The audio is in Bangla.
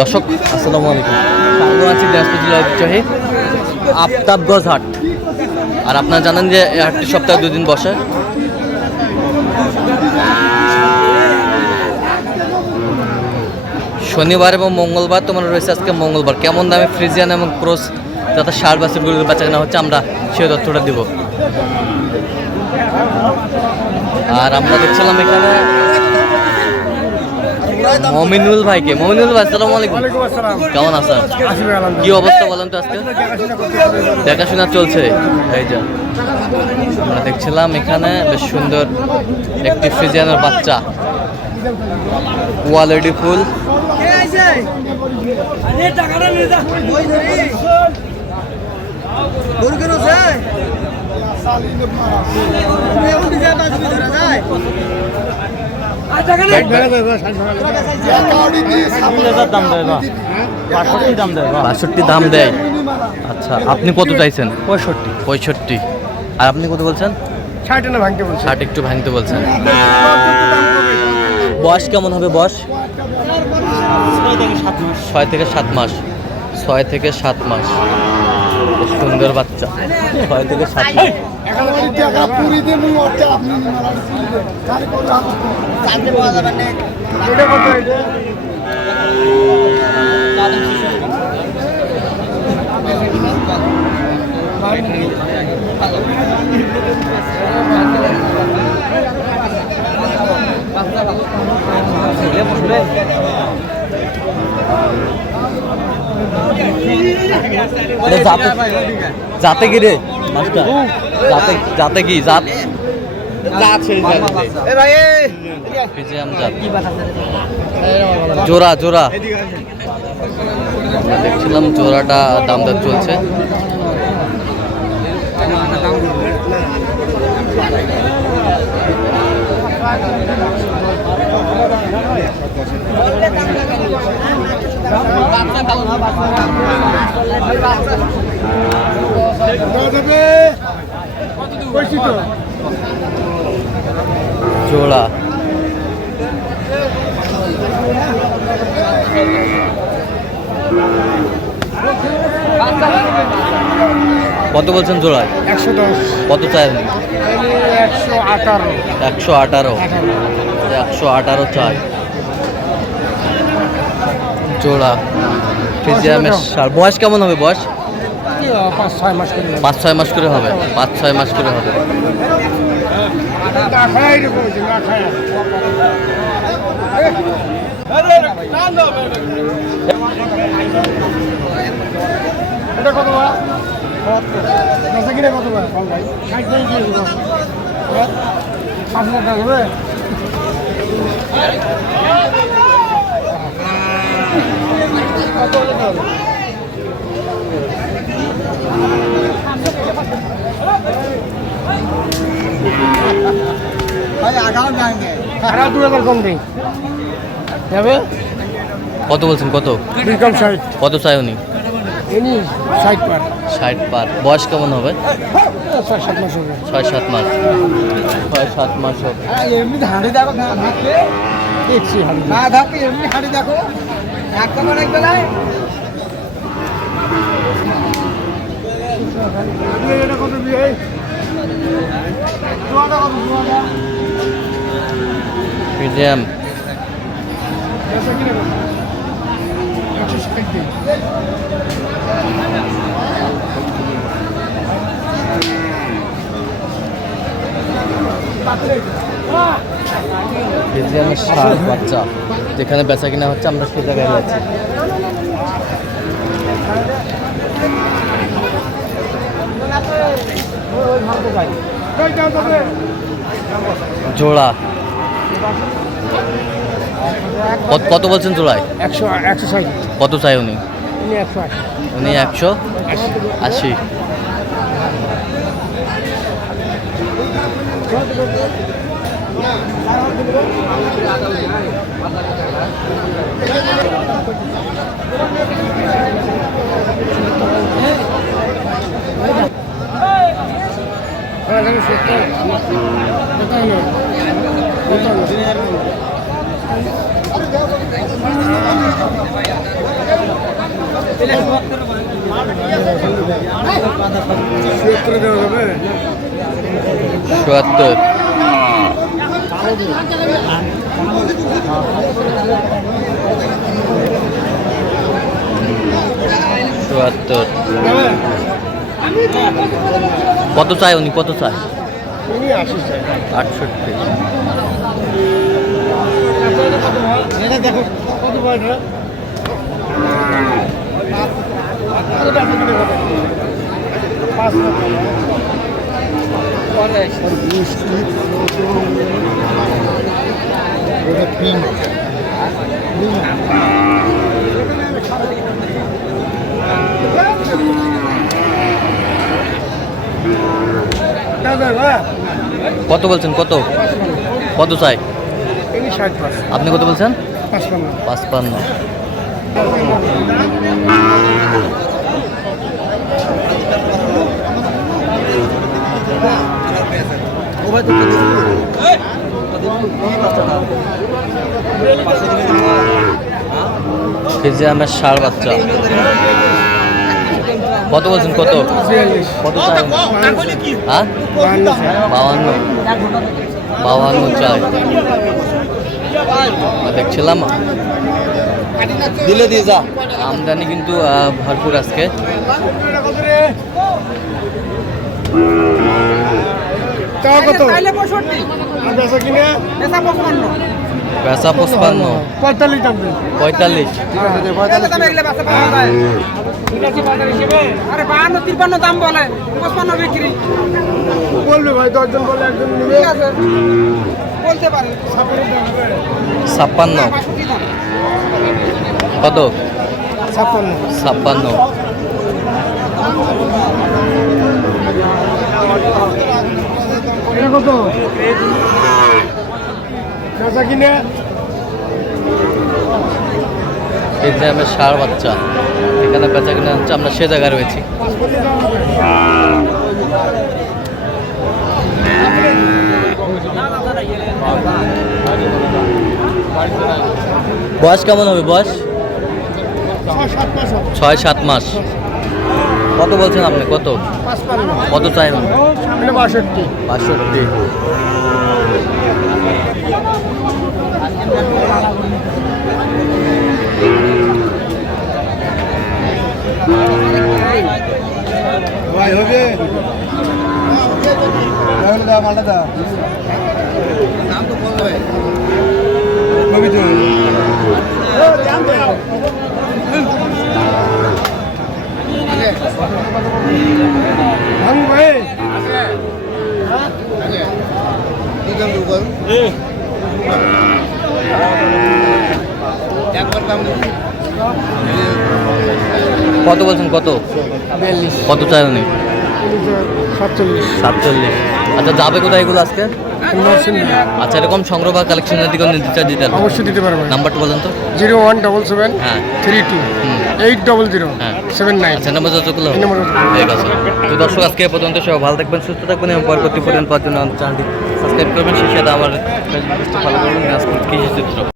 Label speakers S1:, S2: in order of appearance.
S1: দর্শক, আসসালামু আলাইকুম। স্বাগত আছি দিনাজপুর জেলার ঐতিহ্যবাহী আফতাবগঞ্জ হাট আর আপনারা জানেন যে এই হাটটি সপ্তাহে দুদিন বসে। শনিবার এবং মঙ্গলবার তোমার রয়েছে আজকে মঙ্গলবার। কেমন দামে ফ্রিজিয়ান এবং ক্রোস যাতে সার বাছুরগুলো বেচা কেনা হচ্ছে, আমরা সেই তথ্যটা দিব। আর আমরা দেখছিলাম এখানে মমিনুল ভাইকে। মমিনুল ভাই আসসালামু আলাইকুম। কেমন আছেন? কি অবস্থা বলেন তো আজকে? দেখাশোনা চলছে। এই যে আমরা দেখছিলাম এখানে বেশ সুন্দর একটি ফ্রিজিয়ানের বাচ্চা। Quality full. বাষট্টি দাম দেয়। আচ্ছা আপনি কত চাইছেন?
S2: পঁয়ষট্টি।
S1: পঁয়ষট্টি। আর আপনি কত বলছেন?
S2: ষাট না ভাঙতে বলছে।
S1: ষাট একটু ভাঙতে বলছেন। বয়স কেমন হবে বয়স? ছয় থেকে সাত মাস। ছয় থেকে সাত মাস। সুন্দর বাচ্চা। ছয় থেকে সাত জাতে কি রে? মাছটা। যাতে জাতে কি? জাত
S2: এ ভাই এ।
S1: ফিজিয়াম জাত জোড়া জোড়া। দেখছিলাম জোড়াটা দাম দাম। চলছে জোড়া কত বলছেন জোড়ায়
S2: একশো দশ।
S1: কত চাই আপনি?
S2: একশো আঠারো।
S1: একশো আঠারো। একশো আঠারো চাই জোড়া। ফিজিয়ামের সার। বয়স কেমন হবে বয়স?
S2: পাঁচ ছয় মাস করে
S1: হবে। পাঁচ ছয় মাস করে হবে।
S2: কত কত
S1: বলছেন? কত? কত চাই উনি?
S2: ষাট পার।
S1: ষাট পার। বয়স কেমন হবে?
S2: ছয় সাত মাস হবে।
S1: ছয় সাত মাস। ছয় সাত মাস হবে।
S2: এমনি হাঁড়ি দেখো দেখছি হাঁড়ি না থাকে এমনি হাঁড়ি দেখো। একটা মানে বেলায়। একশো ষাট
S1: সার বাচ্চা। যেখানে বেচা কিনা হচ্ছে আমরা সে জায়গায় যাচ্ছি। জোড়া। কত- কত বলছেন জোড়ায়?
S2: একশো একশো
S1: কত চাই উনি?
S2: উনি একশো আশি।
S1: উনি একশো আশি
S2: কোথায় সত্তর দেওয়া যাবে
S1: চুয়াত্তর চুয়াত্তর কত চাই উনি? কত
S2: উনি
S1: আটষট্টি।
S2: দেখো কত কত?
S1: বলছেন কত? কত চাই? আপনি কত বলছেন?
S2: পাঁচপান্ন।
S1: কেজি আমার বাচ্চা। কত বলছেন কত? কত চাই? হ্যাঁ?
S2: চাই।
S1: দেখছিলাম? দিলে দিয়ে যা। আমদানি কিন্তু ভরপুর আজকে। পেঁচা পঁচপান্ন।
S2: পঁয়তাল্লিশ
S1: পঁয়তাল্লিশ।
S3: আরে বাহান্ন তিপ্পান্ন দাম বলে। পঁচপান্ন বিক্রি।
S2: বলবে ভাই দশজন বলে একজন
S3: ঠিক আছে। বলতে পারে।
S1: ছাপ্পান্ন কত?
S2: ছাপ্পান্ন। কত? কিনে?
S1: আমার ষাড় বাচ্চা এখানে বেচা কিনা হচ্ছে আমরা সে জায়গায় রয়েছি। বয়স কেমন হবে বয়স?
S2: ছয় সাত মাস।
S1: কত বলছেন আপনি? কত? কত
S2: এটা বাষট্টি।
S1: বাষট্টি
S2: নাম তো বল
S1: কত বলছেন কত? কত চাই উনি
S2: সাতচল্লিশ।
S1: সাতচল্লিশ। আচ্ছা যাবে কোথায় এগুলো আজকে? আচ্ছা এরকম সংগ্রহ বা কালেকশনের দিকে নিতে দিতে
S2: অবশ্যই দিতে পারবেন
S1: নাম্বারটা বলেন তো।
S2: জিরো ওয়ান ডবল সেভেন
S1: হ্যাঁ।
S2: Three two eight double zero
S1: হ্যাঁ।
S2: Seven nine.
S1: আচ্ছা নাম্বার যতগুলো? ঠিক আছে। তো দর্শক আজকে পর্যন্ত সব ভালো থাকবেন সুস্থ থাকবেন এবং পরবর্তী পর্যন্ত পাওয়ার জন্য চ্যানেলটি সাবস্ক্রাইব করবেন। সেই সাথে আমার ফেসবুক পেজটা ফলো করবেন।